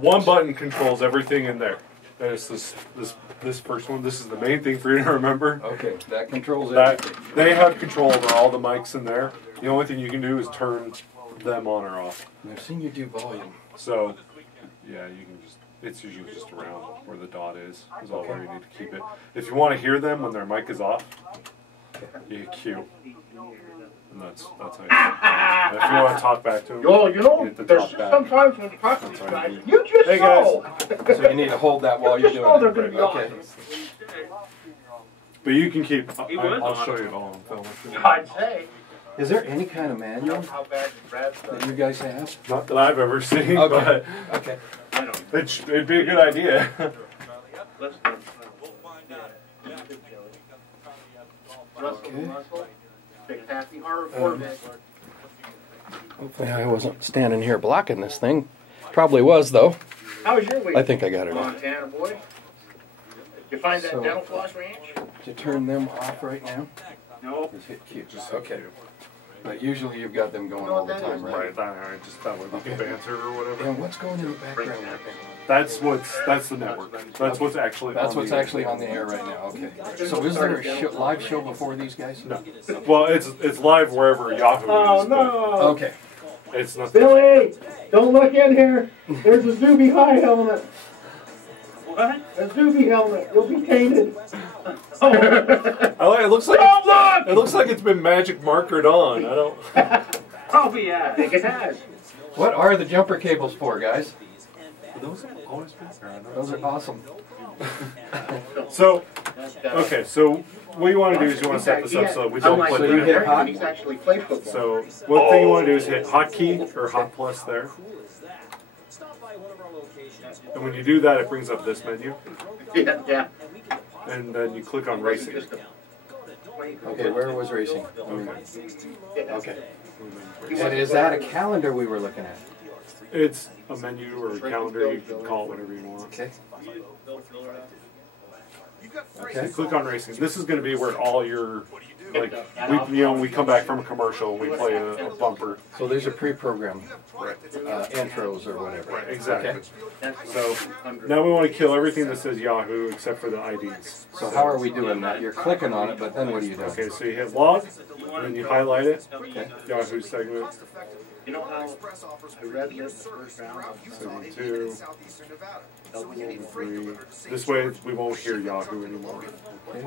one button controls everything in there. And it's this first one. This is the main thing for you to remember. Okay, that controls that. everything. They have control over all the mics in there. The only thing you can do is turn them on or off. I've seen you do volume. So, yeah, you can just. It's usually just around where the dot is all where you need to keep it. If you want to hear them when their mic is off, you hit Q. And that's how you do it. And if you want to talk back to them, you hit the top back. Sometimes when you talk to these guys, you just know. So you need to hold that while you're doing it. Right. Okay. But you can keep. I'll show you it all on film. I'd say. Is there any kind of manual that you guys have? Not that I've ever seen, okay. but okay. It'd be a good idea. Hopefully I wasn't standing here blocking this thing. Probably was, though. How was your week? I think I got it on. Montana boy. Did you find that dental floss ranch? To turn them off right now? No. Just hit Q. Okay. But usually you've got them going all the time, right? Right, I just thought we could banter or whatever. And what's going in the background right now? That's the network. That's what's actually on the air right now. Okay. So is there a live show before these guys? No. Well, it's live wherever Yahoo is. No. Okay. It's not. Billy, don't look in here. There's a Zuby High helmet. What? A Zuby helmet. You'll be tainted. It looks like it's been magic markered on. I don't. Probably yeah. I think it has. What are the jumper cables for, guys? Those have always been there. Those are awesome. So, okay, so what you want to do is you want to set this up so that we don't play you hit hot. So, one thing you want to do is hit hotkey or hot plus there. And when you do that, it brings up this menu. Yeah. And then you click on racing. Okay, where was racing? Okay. Okay. And is that a calendar we were looking at? It's a menu or a calendar. You can call it whatever you want. Okay. Okay. So click on racing. This is going to be where all your, like, we come back from a commercial and we play a bumper. So these are pre-programmed intros or whatever. Right, exactly. Okay. So now we want to kill everything that says Yahoo except for the IDs. So how are we doing that? You're clicking on it, but then what do you do? Okay, so you hit log, and then you highlight it. Okay. Yahoo segment. You know how I read this first round? 72. 3. This way we won't hear Yahoo anymore. Okay.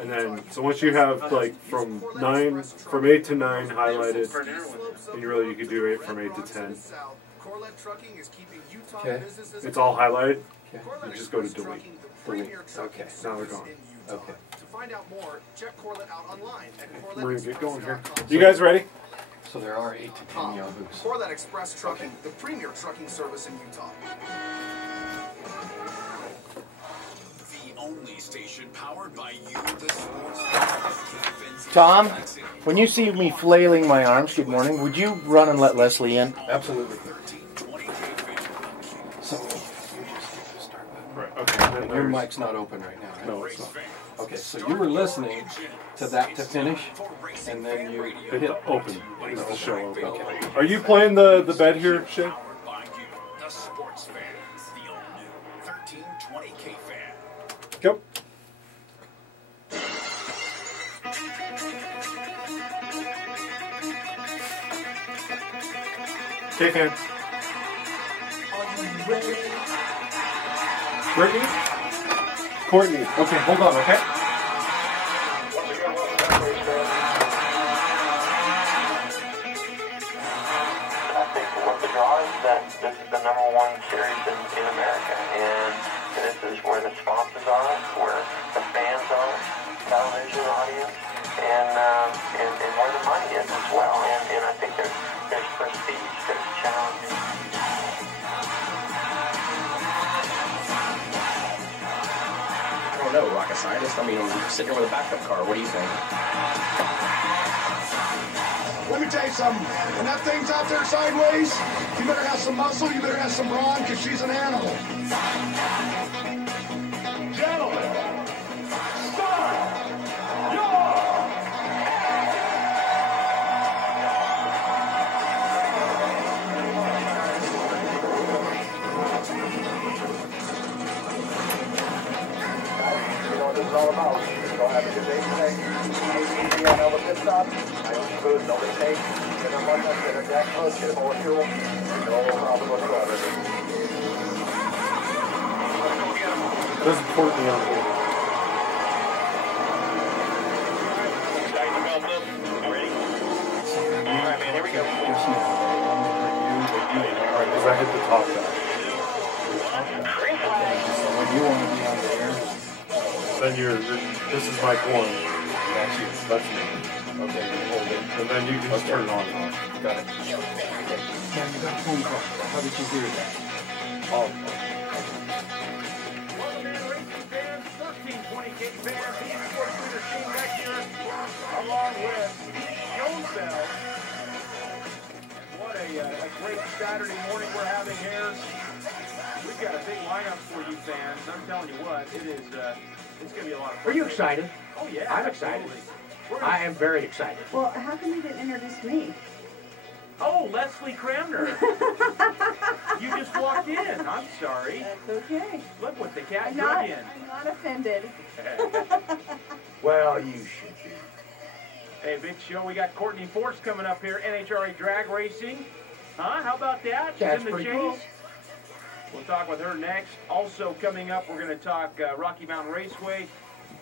And then, so once you have like from 8 to 9 highlighted, and you could do it from 8 to 10. Okay. It's all highlighted. Okay. You just go to delete. Delete. Okay. Now they're gone. Okay. To find out more, check Corlett out online at We're gonna get going here. You guys ready? So there are 8 to 10 Yahoos. Corlett Express Trucking, the premier trucking service in Utah. The only station powered by you, the sports. Tom, when you see me flailing my arms, good morning, would you run and let Leslie in? Absolutely. So, Right. Okay. your mic's not open right now. Right? No, it's not. Okay, so you were listening to that to finish, and then you Hit the open. Is the show open? Okay. Are you playing the bed here, Shay? The sports fan, the all-new 1320K fan. Go. K-fan. Brittany? Courtney. Okay, hold on, okay? That this is the #1 series in America, and this is where the sponsors are, where the fans are, television audience, and where the money is as well. And I think there's prestige, there's challenge. I don't know, rocket scientist. I mean, I'm sitting here with a backup car. What do you think? Let me tell you something. When that thing's out there sideways, you better have some muscle, you better have some brawn, because she's an animal. Gentlemen, start your... is all about. So have a good day today. Nice easy on all the pit stops. Nice food, nobody take. Get them one up, get a jack push, get a bowl of fuel. No problem whatsoever. There's Courtney on board. Alright, man, here we go. Alright, because I hit the top guy. So when you want to be on the air, Then this is mic 1. that's you. That's me. Okay, you hold it. And then you can just turn it on and off. Got it. Okay. Now you got a phone call. How did you hear that? Oh. 1320K fans, the sports leader Shane back here, along with Jones Bell. What a great Saturday morning we're having here. We've got a big lineup for you fans. I'm telling you what, it's going to be a lot of fun. Are you excited? Oh, yeah. I'm excited. Absolutely. I am very excited. Well, how come you didn't introduce me? Oh, Leslie Cramner. You just walked in. I'm sorry. That's okay. Look what the cat I'm drug in. not offended. Well, you should be. Hey, big show. We got Courtney Force coming up here. NHRA drag racing. Huh? How about that? She's That's in the pretty chase. cool. We'll talk with her next. Also coming up, we're going to talk Rocky Mountain Raceway.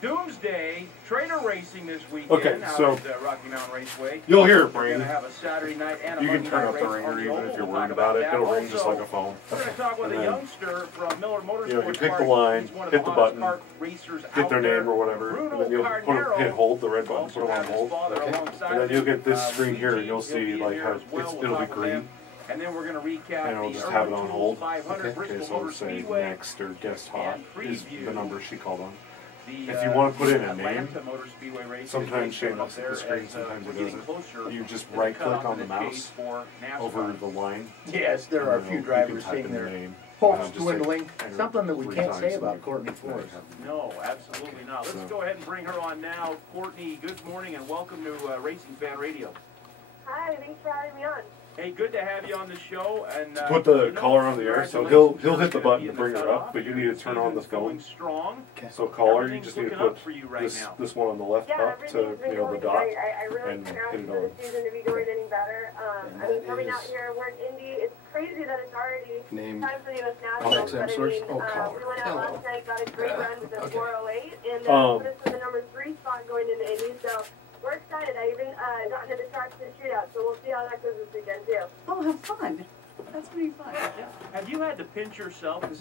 Doomsday Trainer Racing this weekend Okay, out so at Rocky Mountain Raceway. you'll hear it We're ring. going to have a Saturday night and a You can Monday turn night up the race ringer on the even Oval. if you're We'll worried talk about it. that. It'll ring just Also, like a phone. we're going to talk with And a then, youngster from Miller Motorsports. you pick the Park. line, He's one of hit the hottest button, kart racers Get out their there. name or whatever, and Bruno then you'll Carnero hit hold, the red button, also put them on has his hold. father Okay. alongside And then you'll him. get this screen here, and Luigi, you'll he'll see be in like here how as well. We'll it'll be talk with him. green. And then we're going to recap And it'll the just have it Urban on Tools hold. 500 Okay. Bristol Okay, so Motor it'll say Speedway. next or guest hot and is preview the number she called on. The, If you want to put in a Atlanta name, Motor Speedway race sometimes is Shane coming looks up at the there screen, as, sometimes we're it getting doesn't. closer You just to the right click cutoff on the in chase mouse for NASCAR. over the line. Yes, there are a and few you drivers can type seeing in the their name. hopes Just say dwindling. enter Something that we 3 can't times say and about you Courtney can Force. No, absolutely not. Let's go ahead and bring her on now. Courtney, good morning and welcome to Racing Fan Radio. Hi, thanks for having me on. Hey, good to have you on the show. And Put the caller on the air, so he'll hit the button to bring her up, but you need to turn on the phone. Strong. So caller, you just need to put right this one on the left Yeah, up to everything's been the going dot great. I really and can't ask hit it for the on. season to be going any better. And I mean, that coming out is here, we're in Indy. It's crazy that it's already named time for the U.S. on Nationals. XM But I source. mean, Oh, caller. we went out Hello. last night, got a great run with the Okay. 408, and Um, put us in the number 3 spot going into Indy. So we're excited. I even got into the track to the shootout, so we'll see how that goes this weekend too. Oh, have fun. That's pretty fun. Have you had to pinch yourself? Because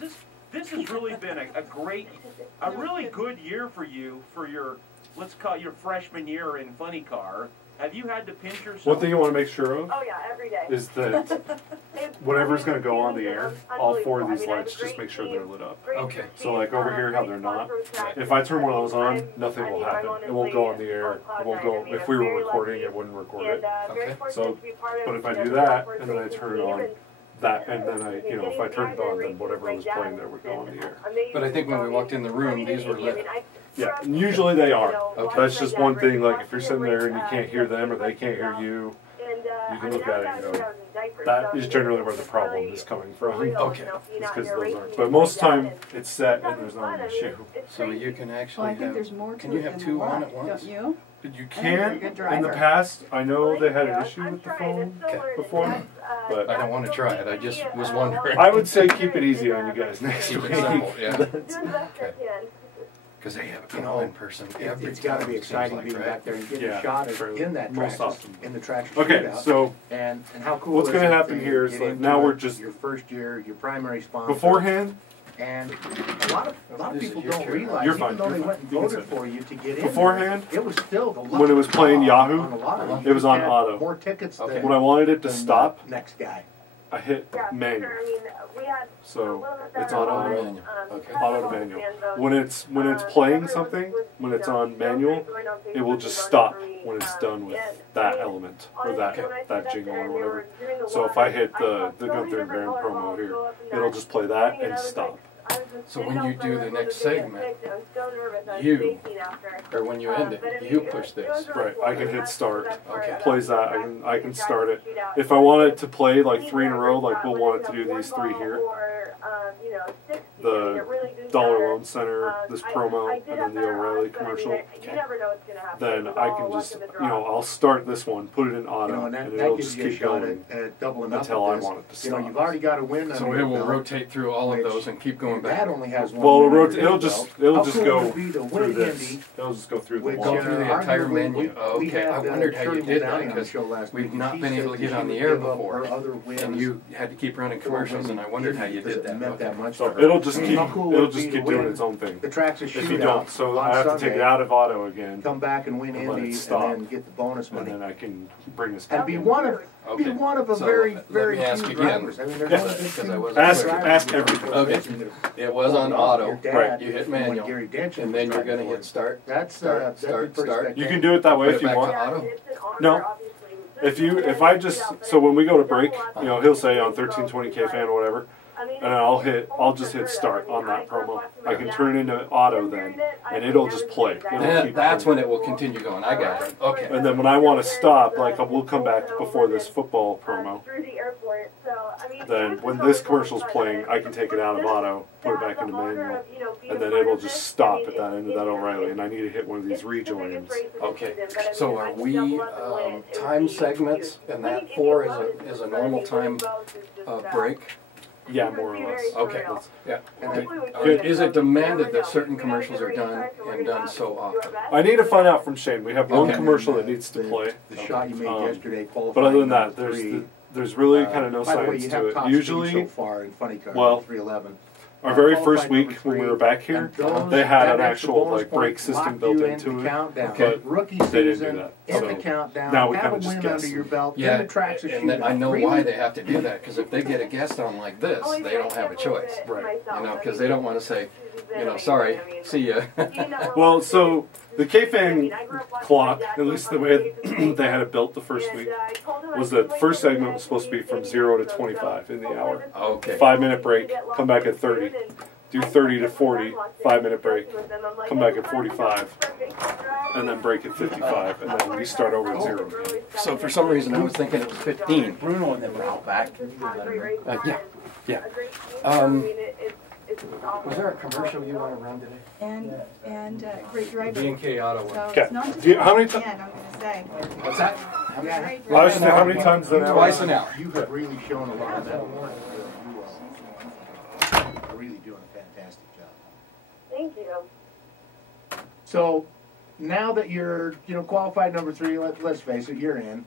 this has really been a really good year for you for your, let's call it your freshman year in funny car. Have you had to pinch yourself? One thing you want to make sure of Oh yeah, every day. is that whatever's going to go on the air, all 4 of these lights, just make sure they're lit up. Okay. So like over here, how they're not. If I turn one of those on, nothing will happen. It won't go on the air. It won't go. If we were recording, it wouldn't record it. Okay. So, but if I do that and then I turn it on, and then if I turn it on, then whatever was playing there would go on the air. But I think when we walked in the room, these were lit. Yeah, and usually they are. Okay. That's just one thing. Like if you're sitting there and you can't hear them or they can't hear you, you can look at it and go, that is generally where the problem is coming from. Okay. It's because those aren't. But most of the time it's set and there's not an issue. So you can Well, actually I think have. there's more to Can it you have than 2 the on left, at once? Don't you? You you're a can. good In the driver. past, I know they had an issue with the phone before, but I don't want to try it. I just was wondering. I would say keep it easy on you guys next Keep week. it simple, yeah. Doing the best I can. Because they have, in person. It's got to be exciting being back there and getting Yeah, a shot true. in that Most track, often. in the track Okay, shootout. so And how cool what's is gonna it happen to here is get like into now we're it, just your first year, your primary sponsor. beforehand. And a lot of This is people your don't turn. realize, You're even fine, though you're they fine. went and You can voted sit. for you to get in Beforehand, there, it was still the when it was playing Yahoo, on a lot of them. it was on You had auto. More tickets Okay. than, When I wanted it to than the stop, next guy. I hit Yeah, manual. sure. I mean, we had So a it's little on bit auto. manual. Okay. Auto to manual. When it's playing something, when it's on manual, it will just stop when it's done with that element or that jingle or whatever. So if I hit the Gunther and Graham promo here, it'll just play that and stop. So when you do the next segment, or when you end it, you push this. Right, I can hit start. Okay. Plays that. I can start it. If I want it to play like 3 in a row, like we'll want it to do these 3 here. The dollar loan Sound Center, this promo, and then the O'Reilly commercial, You never know what's gonna happen. then It's I all can luck just, of the you draw. know, I'll start this one, put it in auto, and and that it'll gives just you a keep shot going at doubling up until with I this. want it to You know, stop. you've already got a win. So under it your will belt, rotate through all of which- those and keep going and back. that only has one. Well, win under your it'll belt. just How cool go would it be to through win this. Indy? It'll just go through the Which, wall. Go through the entire arguably, menu. we Okay, I had, wondered how you Shirley did Downey that on the because show last we've week, not and been she able to said get that on she the would air give up before, her other wins and you had to keep running commercials, and I wondered how you because did it that. meant Okay. that much So to her. it'll just keep, How cool it'll would it just be keep to doing win its own thing. The track's a If you shootout don't, so on I have to Sunday, take it out of auto again, come back and win and let it Indy, stop. and then get the bonus and money. then I can bring this And back be in. one of Okay. be one of a So, very let very me ask few again, drivers. I mean, there's because only I- been because two I wasn't Ask- clear. ask everything. Okay. It was on auto, Your dad, right? You hit when manual, Gary Dench and then was you're driving going to for hit it. start. That's start, that'd be start, pretty start. You can do it that way Put if it you back want. to auto. It's an honor, No. obviously. If I just, so when we go to break, you know, he'll say on 1320K fan or whatever, and I'll just hit start on that promo. I can turn it into auto then, and it'll just play. It'll Then keep that's going. when it will continue going. I got it. Okay. And then when I want to stop, like we'll come back before this football promo. Through the airport. So, I mean, Then when this commercial's playing, I can take it out of auto, put it back into manual, and then it'll just stop at that end of that O'Reilly, and I need to hit one of these rejoins. Okay. So are we time segments, and that 4 is a normal time break? Yeah, more or less. Okay. Yeah. Is it demanded that certain commercials are done and done so often? I need to find out from Shane. We have one Okay. commercial that needs to play. The shot you made yesterday, But other than that, qualifying number there's really three. kind of no By the way, science you to have it. top speed Usually, so far in funny car, well, 311. our very Qualifying first number week when we three, were back here, and those- they had that an extra actual bonus like point brake system locked built you into the it. countdown. But Rookie they didn't do season, that. in So the countdown, now we have kinda a just win guess. under your belt, Yeah, then the track's a and then I know shootout. why Really? they have to do that, because if they get a guest on like this, they don't have a choice. Right. You know, because they don't want to say, you know, sorry, see ya. Well, so the K-Fan clock, at least the way they had it built the first week, was that the first segment was supposed to be from 0 to 25 in the hour. Okay. 5-minute break, come back at 30. Do 30 to 40, 5-minute break, come back at 45, and then break at 55, and then we start over at 0 again. So for some reason I was thinking it was 15. Bruno and them were out back. Yeah. Was there a commercial you want to run today? And great driver. B&K Auto. So Okay. it's not just How many again, I'm going to say. What's that? Yeah, Well, I was just saying, how many times an hour? Twice an hour. you have really shown a lot of that. You're really doing a fantastic job. Thank you. So now that you're, qualified number 3, let's face it, you're in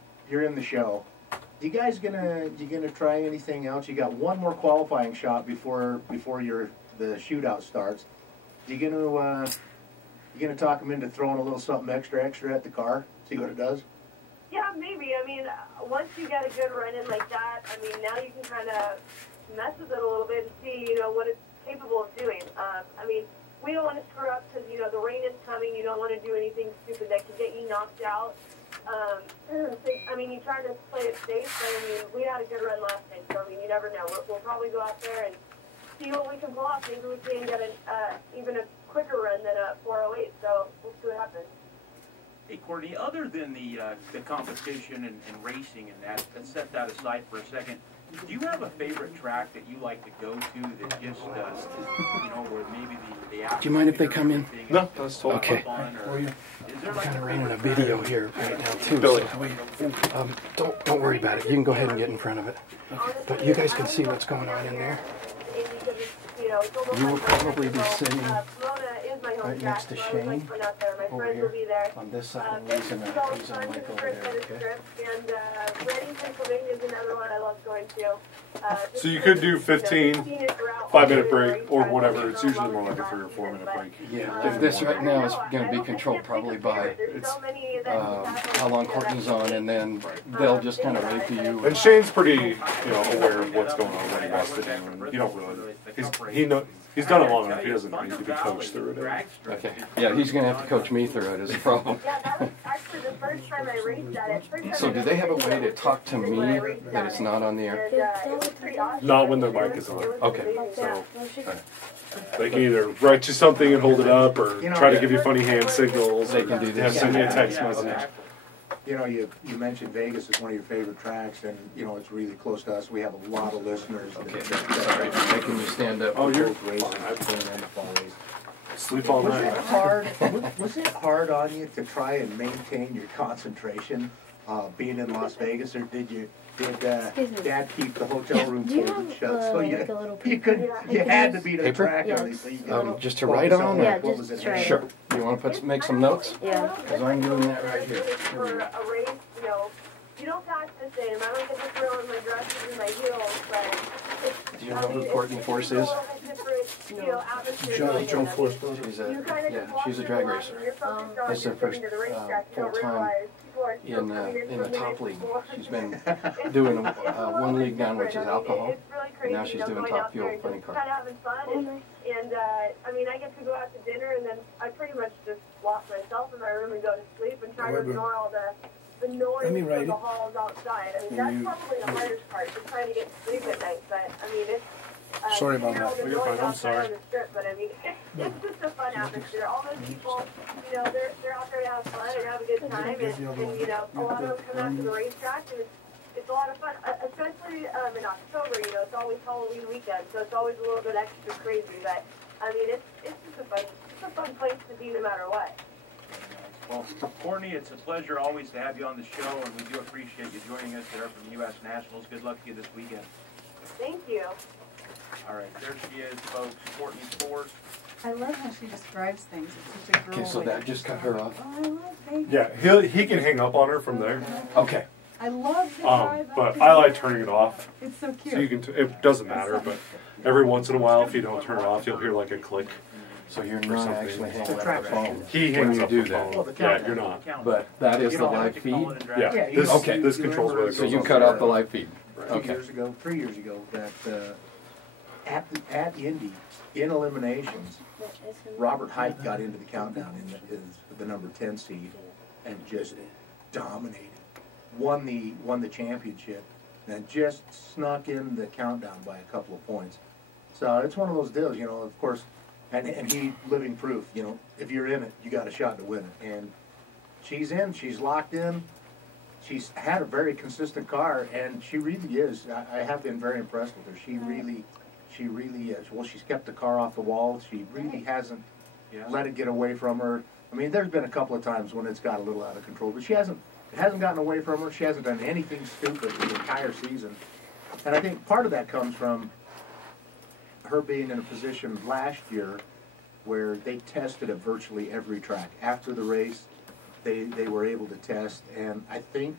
the show. You guys gonna try anything else? You got one more qualifying shot before the shootout starts. You gonna talk them into throwing a little something extra at the car? See what it does? Yeah, maybe. I mean, once you get a good run in like that, I mean, now you can kind of mess with it a little bit and see, what it's capable of doing. I mean, we don't want to screw up because, the rain is coming. You don't want to do anything stupid that could get you knocked out. I mean, you try to play it safe, but I mean, we had a good run last night, so I mean, you never know. We'll probably go out there and see what we can pull off. Maybe we can get even a quicker run than a 408, so we'll see what happens. Hey, Courtney, other than the competition and racing and that, let's set that aside for a second. Do you have a favorite track that you like to go to that just, where maybe the Do you mind if they come in? No, that's totally Okay. I'm kind of running a video here right now too. Billy. So don't worry about it. You can go ahead and get in front of it. But you guys can see what's going on in there. You will probably be sitting right next to Shane over here on this side, and he's in the mic over there, okay? And Reading, Pennsylvania is another one I love going to. So you could do 15, 5-minute break, or whatever. It's usually more like a 3 or 4-minute break. Yeah, this right now is going to be controlled probably by how long Courtney's on, and then they'll just kind of wave to you. And Shane's pretty, aware of what's going on, what he wants to do, and you don't really. He's done it long enough. He doesn't need to be coached through it. Okay. Yeah, he's going to have to coach me through it is a problem. Yeah, that was actually the first time I raced at it. So do they have a way to talk to me that it's not on the air? It was pretty awesome. Not when their mic is on. Okay. So they can either write you something and hold it up, or try to give you funny hand signals. They can do this. Send you a text message. You mentioned Vegas is one of your favorite tracks, and it's really close to us. We have a lot of listeners. Okay. Sorry, making you stand up. Oh, you're both races, fine. spring and the fall race. Sleep all Was night. it hard? Was it hard on you to try and maintain your concentration being in Las Vegas, or did Dad keep the hotel room folded shut so you had to be to the Paper? track early? So you could Just to write on? Yeah, what was just it? write. Sure. You want to make some notes? Yeah. Because I'm doing that right here. For a race, you don't pack the same. I don't get to throw in my dresses and my heels, but Do you know who Courtney Force is? Joan Force. She's a drag racer. This is her first full-time in the top league. She's been doing one league down, which is alcohol, and now she's doing top fuel funny car. Kind of having fun, and I mean, I get to go out to dinner, and then I pretty much just lock myself in my room and go to sleep and try to ignore all the noise from the halls outside. I mean, that's probably the hardest part, just trying to get to sleep at night. But I mean, it's Sorry about that. You're fine. I'm sorry. But I mean, it's just a fun atmosphere. All those people, they're out there to have fun and have a good time, and a lot of them come out to the racetrack, and it's a lot of fun. Especially in October, it's always Halloween weekend, so it's always a little bit extra crazy. But I mean, it's just a fun place to be no matter what. Well, Courtney, it's a pleasure always to have you on the show, and we do appreciate you joining us there from U.S. Nationals. Good luck to you this weekend. Thank you. All right, there she is, folks, Courtney Force. I love how she describes things. It's such a girl. Okay, so that just cut her off. Oh, I love baby. Yeah, he can hang up on her from there. Okay. I love the drive up But to I the- like turning it off. It's so cute. So you can. It doesn't matter, but every once in a while, if you don't turn it off, you'll hear like a click. So you're or not something. actually hanging The up track the phone. He When hangs you up do the that. phone. Yeah, you're not. But that is You the don't have live to feed. call it and drag it. Yeah, Yeah, this Okay. this controls where it goes. So you on cut the out the live feed. Okay. 3 years ago, that at Indy in eliminations, Robert Height got into the countdown in the number 10 seed and just dominated, won the championship, and just snuck in the countdown by a couple of points. So it's one of those deals, of course, and he living proof, if you're in it, you got a shot to win it. And she's in, she's locked in. She's had a very consistent car, and she really is. I have been very impressed with her. She really is. Well, she's kept the car off the wall. She really hasn't let it get away from her. I mean, there's been a couple of times when it's got a little out of control, but it hasn't gotten away from her. She hasn't done anything stupid the entire season. And I think part of that comes from her being in a position last year where they tested at virtually every track. After the race, they were able to test, and I think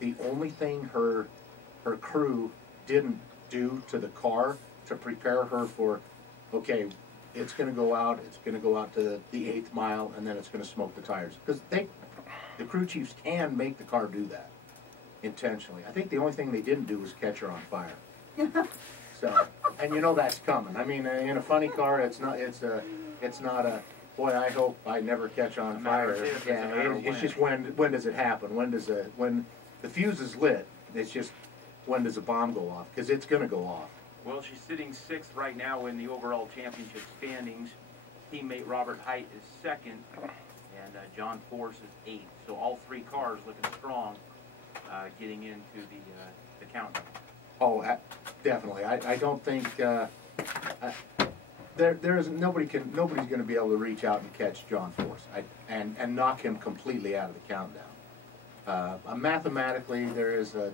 the only thing her crew didn't do to the car to prepare her for, okay, it's going to go out to the 8th mile, and then it's going to smoke the tires. Because the crew chiefs can make the car do that intentionally. I think the only thing they didn't do was catch her on fire. So, and that's coming. I mean, in a funny car, it's not a, boy, I hope I never catch on fire. Yeah, it's just when does it happen? When the fuse is lit, it's just when does a bomb go off? Because it's going to go off. Well, she's sitting 6th right now in the overall championship standings. Teammate Robert Height is 2nd, and John Force is 8th. So all 3 cars looking strong, getting into the countdown. Oh, definitely. I don't think nobody's going to be able to reach out and catch John Force and knock him completely out of the countdown. Mathematically, there is a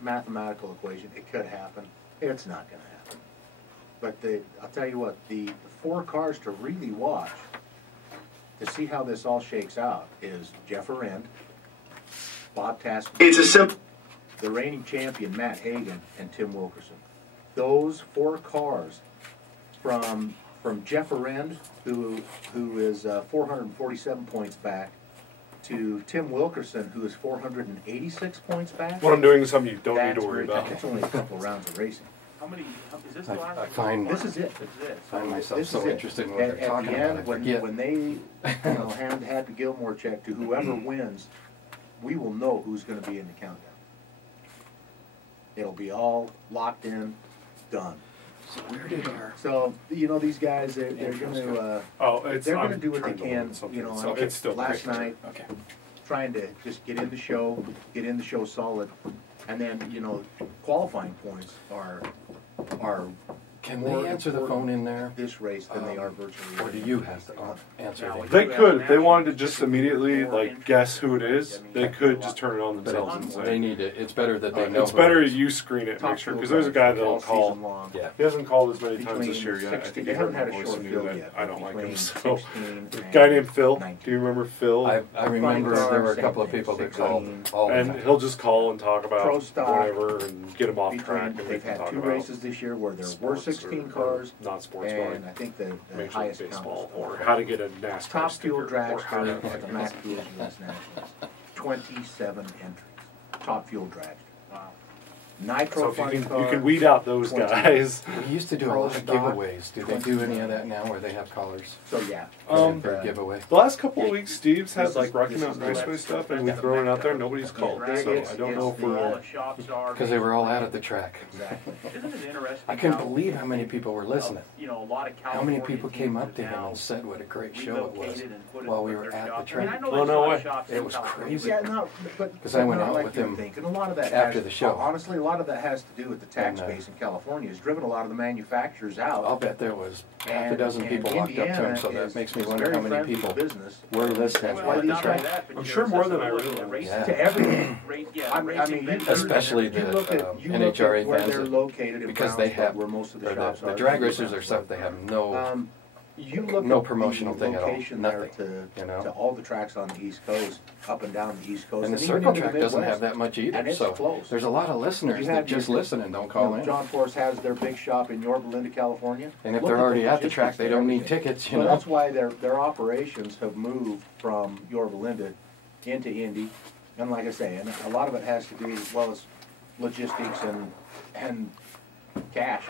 mathematical equation. It could happen. It's not going to happen. But I'll tell you what, the 4 cars to really watch to see how this all shakes out is Jeff Arend, Bob Tasker, the reigning champion Matt Hagan, and Tim Wilkerson. Those 4 cars from Jeff Arend, who is 447 points back, to Tim Wilkerson, who is 486 points back. What I'm doing is something you don't need to worry about. It's only a couple of rounds of racing. How many, is this the last? I find This is it. This is it. find myself This so is it. interested in what they're At talking the about. end, I forget. when they hand the Gilmore check to whoever wins, we will know who's going to be in the countdown. It'll be all locked in, done. So where did our... So these guys, they're going to they're going to do what they can. Okay, it's still last great. night, Okay. trying to just get in the show solid, and then qualifying points are Can more they answer the phone in there? this race than they are virtually. Or do you have to answer Now, it? They could, if they wanted to just immediately like guess who it is, they could just turn it on But themselves and they say. need to. It's better that they know. It's who better it is. you screen it, and Top make sure, fuel because there's a guy drivers that'll all call. season long. Yeah. He hasn't called as many times Between this year yet. I 16 think they he heard haven't my had a voice short and knew field that yet. I don't like him. Between So, 16 a guy named Phil. 19. Do you remember Phil? I remember Funny there were a cars, couple of same people thing, that called 16. all the And time. he'll just call and talk Pro about stock. whatever and get him off track. And Between, we they've can had talk 2 about races this year where there were sports 16 or cars, not sports, and but I think the Major League highest count Baseball, was or how to get a NASCAR top sticker, fuel or how dragster to. at the Mac Fuels US Nationals. 27 entries. Top fuel dragster. Wow. Nitro So if funny you cars. can weed out those 20. guys. We used to do a Pro lot of stock, giveaways. Do they do any of that now, where they have callers So yeah. for a giveaway? The last couple of weeks, Steve's had This like is- Rocky this Mountain is- Raceway stuff, and we've thrown it out there. Nobody's called, so I don't know if All we're. the shops are. Because they were all out at the track. Exactly. Isn't it interesting? I couldn't how, believe how many people were listening. You know, a lot of How many California people came teams up to have him now and said what a great show it was relocated and put it while we with were their at the shops. I mean, I track? know Oh, there's no a lot of way. shops It in was California, crazy. Yeah, no, but 'Cause I went not out like with you're him thinking. A lot of that after has, the show. Honestly, a lot of that has to do with the tax And, base in California. It's driven a lot of the manufacturers out. I'll bet there was half a And- dozen and people walked up to him, Indiana so that is- makes me is wonder very how many friendly people to business. were listening Well, at the not only track. that, but I'm you sure know, more it's than just I a look at realized. race- Yeah. To everything. Yeah, I racing mean, vendors. Especially you look the at- you NHRA look at where fans, they're located in because they Brownsville, have where most of the or shops the are. drag racers are stuff they have no. You look No at promotional the thing at all. location Nothing, there you know. to all the tracks on the East Coast, up and down the East Coast, And the even circle into track the doesn't have Midwest. that much either, And it's so close. there's a lot of listeners You that have just your- listen and don't call in. John Force has their big shop in Yorba Linda, California. And if Look they're the already at the logistics track, they of don't need everything. tickets, you So know. that's why their operations have moved from Yorba Linda into Indy, and like I say, and a lot of it has to do as well as logistics and cash.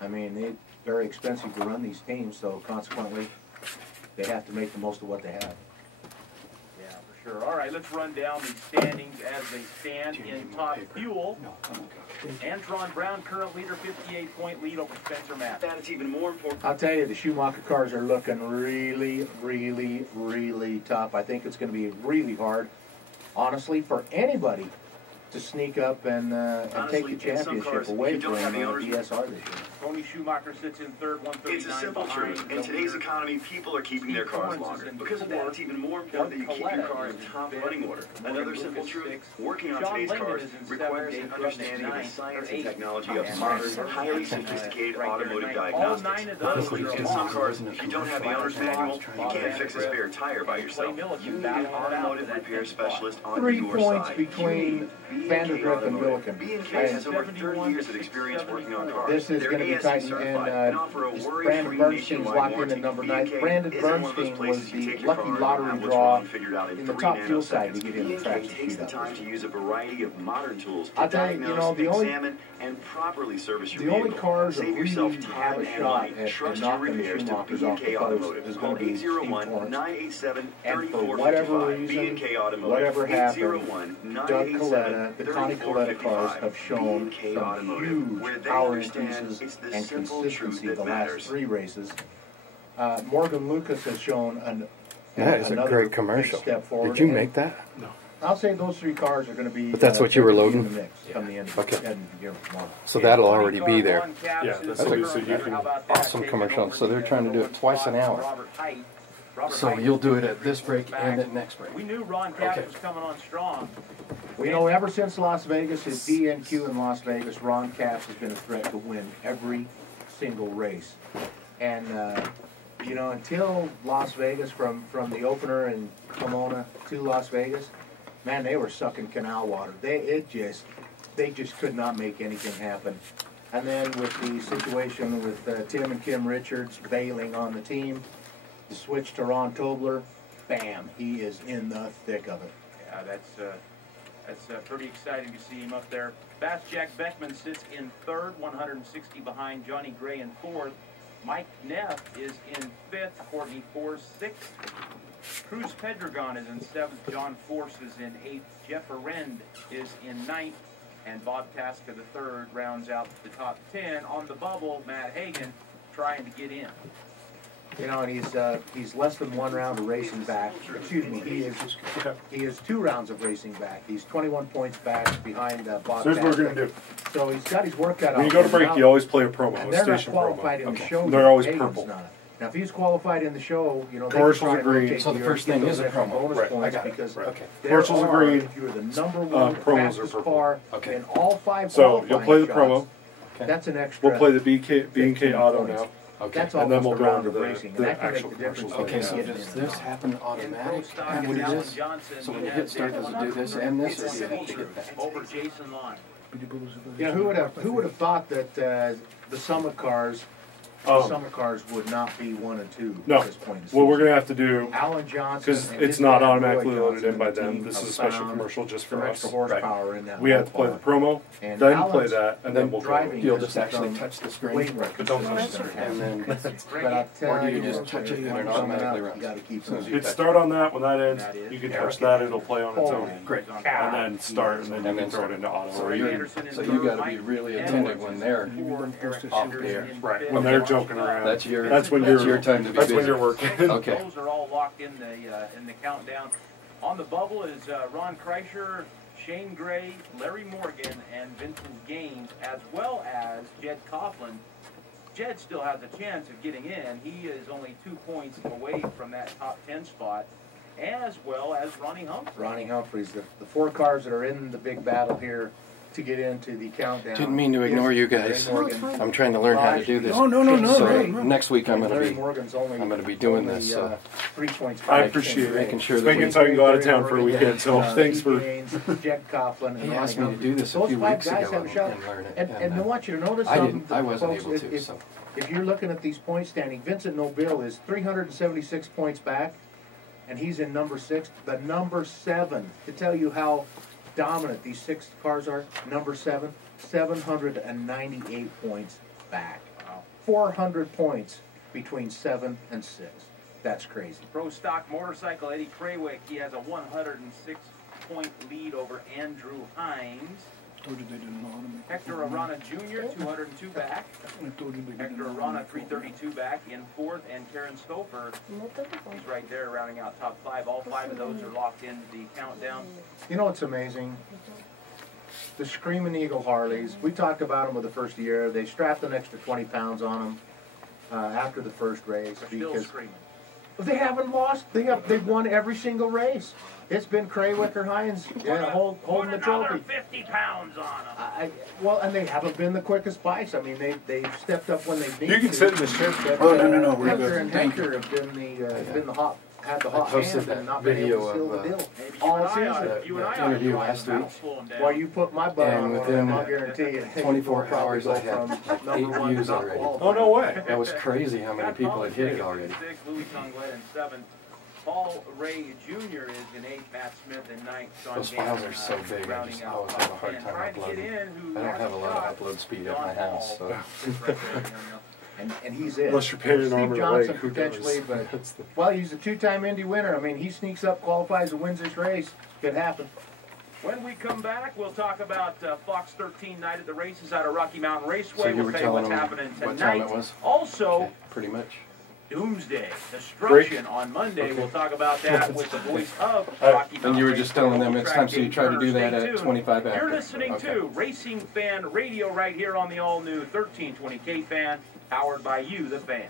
I mean, it's very expensive to run these teams, so consequently, they have to make the most of what they have. Yeah, for sure. All right, let's run down the standings as they stand in top fuel. Antron Brown, current leader, 58-point lead over Spencer Matt. That is even more important. I'll tell you, the Schumacher cars are looking really, really, really tough. I think it's going to be really hard, honestly, for anybody to sneak up and Honestly, take the in some championship cars, away you don't from have the owners- DSR this year. Tony Schumacher sits in third, 139 It's a simple behind truth. the In today's leader. economy, people are keeping their cars longer. Because of that, it's even more important that you keep your car in top running order. Another simple truth, working on today's cars requires an understanding of the science and technology of modern, highly sophisticated automotive diagnostics. Honestly, in some cars, if you don't have the owner's manual, you can't fix a spare tire by yourself. You need an automotive repair specialist on 3 your points side. between Vandergriff and Milliken. B&K has over 30 years of experience working on cars. This is They're going to be ASE tight, certified and offer a Brandon worry-free Bernstein's nationwide locked in warranty. at number 9. B&K Brandon isn't one of those Bernstein places was you the take your lucky car and lottery have what's draw wrong figured out in the 3 top fuel side to nanoseconds. get in the B&K track takes the time to use a variety of modern tools to I'll tell you, diagnose, the only- examine, and properly service your The only vehicle. cars that Save yourself really time have a and shot money. at Trust your knocking the repairs to Schumachers off the B&K post Automotive. is Call going to be Steve Torrance. 801-987-3455. And for whatever reason, B&K Automotive. whatever happened, 801-987-3455. Doug Coletta, the Connie Coletta cars have shown B&K some Automotive, where huge they power understand increases it's the and simple consistency truth the that last matters. 3 races. Morgan Lucas has shown That is a another great big commercial. step forward. Did you And make that? I'll say those 3 cars are going to be. But that's what you were in loading? the mix come the end of Okay. the year tomorrow. So that'll already be there. Yeah, that's a so you can. Awesome commercial. So they're trying to do it twice an hour. So you'll do it at this break and at next break. We knew Ron Capps Okay. was coming on strong. We know ever since Las Vegas, his DNQ in Las Vegas, Ron Capps has been a threat to win every single race. And, until Las Vegas, from the opener in Pomona to Las Vegas, man, they were sucking canal water. They just could not make anything happen. And then with the situation with Tim and Kim Richards bailing on the team, the switch to Ron Tobler, bam, he is in the thick of it. Yeah, that's pretty exciting to see him up there. Fast Jack Beckman sits in third, 160 behind Johnny Gray in fourth. Mike Neff is in fifth, Courtney Force sixth. Cruz Pedregon is in seventh, John Force is in eighth, Jeff Arend is in ninth, and Bob Tasca the third rounds out the top 10. On the bubble, Matt Hagan trying to get in. You know, and he's less than 1 round of racing back. Excuse me, he is 2 rounds of racing back. He's 21 points back behind Bob. So here's what we're gonna do. So he's got his work cut out. When you go to break, you always play a promo, And a they're not station qualified promo. in the show. They're always Hagen's purple. not. Now, if he's qualified in the show, you know, Commercials they can try and are green. rotate So the you first or get thing those is a extra promo. bonus Right, I points got it. because Right. Okay. there Commercials are green. if you're the number one promos are fastest purple. car Okay. in all 5 So qualifying you'll play the shots, promo. That's an extra. We'll play the B&K 15 Auto points. now. Okay. That's And then almost we'll a go round into of the racing, and the that can make actual the difference. commercials. Okay, so Yeah. does this happen automatic? stock And is we do Alan this? Johnson. So when We you have hit start, does it do this and this, or do you have to get that? over Jason Lawn. Yeah, who would have thought that the Summit cars would not be 1 and 2 No. at this point? What we're gonna have to do, Alan Johnson, because and it's his not dad, Roy automatically loaded Johnson, in by and the them. team This is a have special found commercial just some for extra us. horsepower in that We have to play the promo, And then Alan's play that, and then we'll go. driving You'll has just actually become touch the way screen, more But don't touch consistent. the and then But I tell or do you you, just touch it and it coming automatically up, runs? You gotta keep As soon as them. you You'd touch start on that when that ends. That is You can Eric touch that, it'll play on its own. Holy Great. And then start, and then you And can then throw it into auto. So or you're- you- so you got to be really attentive when they're off the air. Right, when they're joking around. That's your That's when that's you're your time to be That's busy. when you're working. Okay. Those are all locked in the countdown. On the bubble is Ron Kreischer, Shane Gray, Larry Morgan, and Vincent Gaines, as well as Jed Coughlin. Jed still has a chance of getting in. He is only 2 points away from that top 10 spot, as well as Ronnie Humphrey. Ronnie Humphreys, the 4 cars that are in the big battle here to get into the countdown. Didn't mean to ignore you guys. I'm trying to learn how to do this. No. So next week I'm Larry going Morgan's only, to be doing this. 3 points. I back. appreciate it. making sure that Making we. so I can go out of town for a weekend, so thanks Steve for. Gaines, Jed Coughlin, and He Ronnie asked me to Humphreys. do this a Those few 5 weeks guys ago have a shot. and learn it. And I want you to notice I something, didn't. I wasn't folks, able to. if- So If you're looking at these point standing, Vincent Nobile is 376 points back, and he's in number 6. The number 7, to tell you how dominant these 6 cars are, number 7, 798 points back. 400 points between 7 and 6. That's crazy. Pro Stock Motorcycle, Eddie Krawick, he has a 106-point lead over Andrew Hines. Hector Arana Jr., 202 back. Hector Arana, 332 back in 4th, and Karen Stouffer, he's right there rounding out top 5. All 5 of those are locked into the countdown. You know what's amazing? The Screaming Eagle Harleys, we talked about them with the first year. They strapped an extra 20 pounds on them after the first race They're still because screaming. they haven't lost. They've won every single race. It's been Krawick or Hines holding the trophy. 50 pounds on them. Well, and they haven't been the quickest bikes. I mean, they've stepped up when they've needed You can to. sit in the chair. But, Oh, no, we're Hector good. and Thank Hector have been the hot I posted hand that and not been able to video seal the of, deal Maybe you all and I season. ought to- you and I ought to interview drive last them. week. That'll slow 'em down. Well, you put my butt And on one of within them, I'll guarantee you. 24 you'll probably hours, go I had from like number 8 one to views not already. qualified. Oh, no way. That was crazy how many Scott people had hit it Thomas already. in 6th, Louis Tonglet in 7th. Paul Ray Jr. is in 8th, Matt Smith in 9th. Sean Those Gannon, files are so big, I rounding just out always top have a hard 10. time Trying to get uploading. in, who I don't has have a lot shot, of upload speed at John my house, Hall. so. Is right there, And he's it. Unless you're paying an Steve arm or a Johnson leg, who potentially, does? but That's the- well, he's a 2-time Indy winner. I mean, he sneaks up, qualifies, and wins this race. Could happen. When we come back, we'll talk about Fox 13 night at the races out of Rocky Mountain Raceway. So you We'll were tell you what's telling them happening what tonight. time it was? Also, Okay, pretty much. Doomsday Destruction on Monday. Okay. We'll talk about that with the voice of All right. Rocky Mountain. And you were just telling them Raceway, it's time, so you Track try to do Day that Stay at tuned. 25 after. You're listening Okay. to Racing Fan Radio right here on the all-new 1320 K-Fan, powered by you, the fan.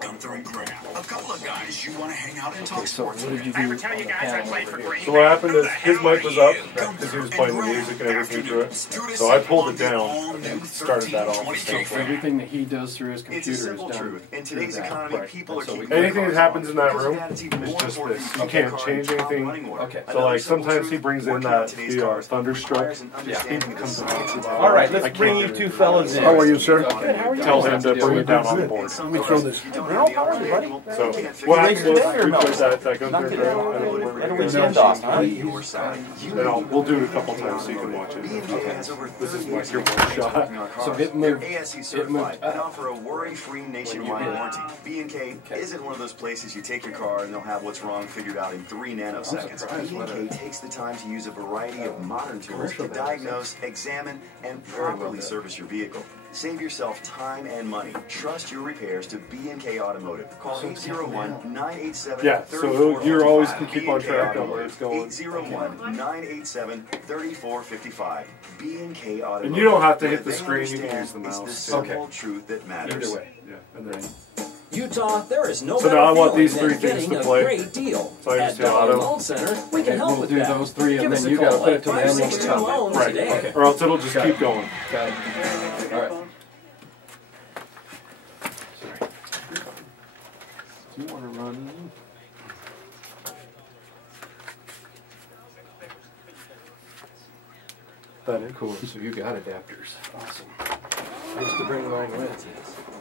Gunther and Graham, a couple of guys you want to hang out and talk Okay, so sports what with. did you do on the panel over here? So what happened is his mic was up because he was playing the music and everything through it. So I pulled it down and started that off. Everything that he does through his It's a computer is simple done. truth. In today's through that. economy, Right. people are So we keeping can- Anything that happens in that room Because it's even is more just important this. to You keep your can't car change in top anything. running order. Okay. So like sometimes he brings in Working on that today's the cars thunderstruck. requires an understanding of the science and All right, I let's can't bring do you it. two fellas in. How are you, sir? Tell him to bring it down on the board. Let me throw this. So what happened was we put that Gunther and Graham and then we're That'll gonna be go end off, huh? your side. we'll do it a couple times so you can watch it. This is like your one shot. So it moved. They're ASE It certified moved and offer a worry-free nationwide did. warranty. B&K isn't one of those places you take your car and they'll have what's wrong figured out in 3 nanoseconds. surprised what B&K takes the time to use a variety of modern tools to diagnose, examine, and properly service your vehicle. Save yourself time and money. Trust your repairs to B&K Automotive. Call 801-987-3455. Yeah, so you always can keep on track on where it's going. 801-987-3455. B&K Automotive. And you don't have to hit the screen, you can use the mouse. It's the simple truth that matters. Either way. Yeah, and then... Utah, there is no so now I want these three than things getting to play. A great deal. So I At just hit Dollar auto. Loan Center, we can help we'll with do that. those three, and Give then us a you got to call put at it to the end when it's 562 done. loan Right, today. okay. Or else it'll just keep going. Got it. All right. Sorry. Do you want to run? That is Cool. So you got adapters. Awesome. I used to bring mine with.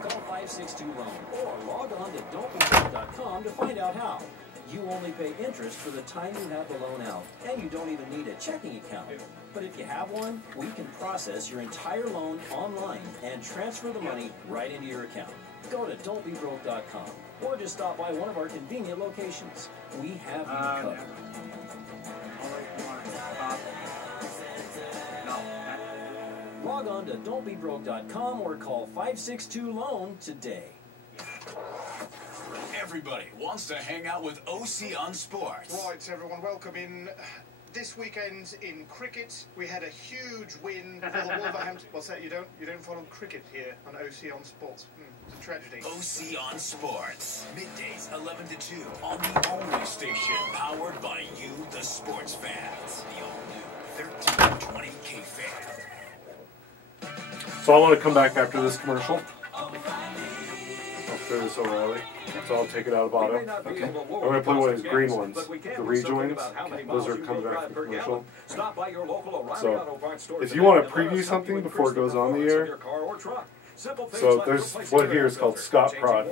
Call 562-LOAN or log on to don'tbebroke.com to find out how. You only pay interest for the time you have the loan out, and you don't even need a checking account. But if you have one, we can process your entire loan online and transfer the money right into your account. Go to don'tbebroke.com or just stop by one of our convenient locations. We have you covered. Log on to don'tbebroke.com or call 562-LOAN today. Everybody wants to hang out with OC on Sports. Right, everyone, welcome in. This weekend in cricket, we had a huge win for the Wolverhampton. What's that? You don't follow cricket here on OC on Sports? It's a tragedy. OC on Sports. Middays 11 to 2 on the only station powered by you, the sports fans. The all-new 1320 K-Fan. So I want to come back after this commercial. I'll throw this O'Reilly. So I'll take it out of auto. Okay. I'm going to play one of his green ones. The rejoins. Those are coming back from commercial. So if you want to preview something before it goes on the air, so there's one here is called Scott Prod.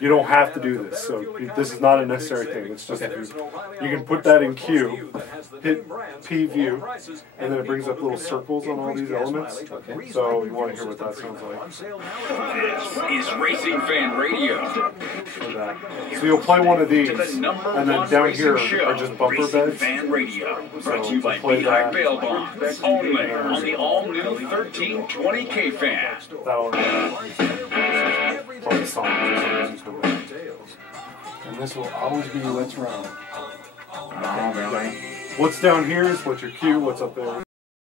You don't have to do this, so this is not a necessary thing. It's just you can put that in queue, hit P view, and then it brings up little circles on all these elements. So you want to hear what that sounds like. This is Racing Fan Radio. So you'll play one of these, and then down here are just bumper beds. Fan Radio. Brought to So you by play Beehive that. Bail Bonds. Only on the all-new 1320 K-Fan. That'll play the song. And this will always be Let's Run. What's down here is what's your cue, what's up there.